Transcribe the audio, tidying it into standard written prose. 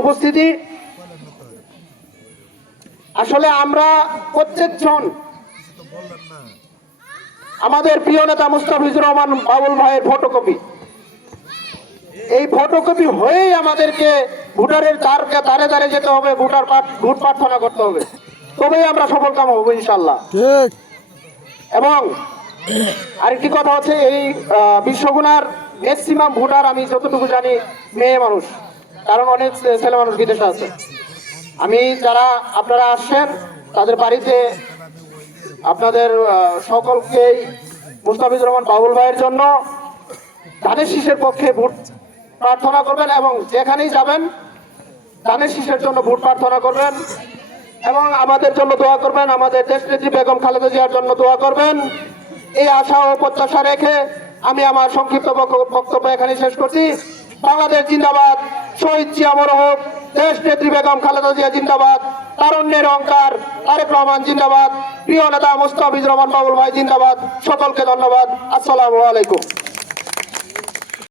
উপস্থিতি। আসলে আমরা প্রত্যেকজন আমাদের প্রিয় নেতা মুস্তাফিজুর রহমান বাবুল ভাইয়ের ফটোকপি। এই ফটোকপি হয়েই আমাদেরকে ভোটারের দ্বারে দ্বারে যেতে হবে, ভোট প্রার্থনা করতে হবে, তবেই আমরা সফল কাম হবো ইনশাল্লাহ। এবং আরেকটি কথা হচ্ছে, এই বিশ্বগুণার ম্যাক্সিমাম ভোটার আমি যতটুকু জানি মেয়ে মানুষ, কারণ অনেক ছেলে মানুষ বিদেশে আছে। আমি যারা আপনারা আসছেন তাদের বাড়িতে আপনাদের সকলকেই মুস্তাফিজুর রহমান বাবুল ভাইয়ের জন্য ধানের শীষের পক্ষে ভোট প্রার্থনা করবেন এবং যেখানেই যাবেন ধানের শীষের জন্য ভোট প্রার্থনা করবেন এবং আমাদের জন্য দোয়া করবেন, আমাদের দেশনেত্রী বেগম খালেদা জিয়ার জন্য দোয়া করবেন। এই আশা ও প্রত্যাশা রেখে আমি আমার সংক্ষিপ্ত বক্তব্য এখানে শেষ করছি। বাংলাদেশ জিন্দাবাদ, শহীদ জিয়া মর হোক, দেশনেত্রী বেগম খালেদা জিয়া জিন্দাবাদ, তারুণ্যের অহংকার তারেক রহমান জিন্দাবাদ, প্রিয় নেতা মুস্তাফিজুর রহমান বাবুল ভাই জিন্দাবাদ। সকলকে ধন্যবাদ। আসসালামু আলাইকুম।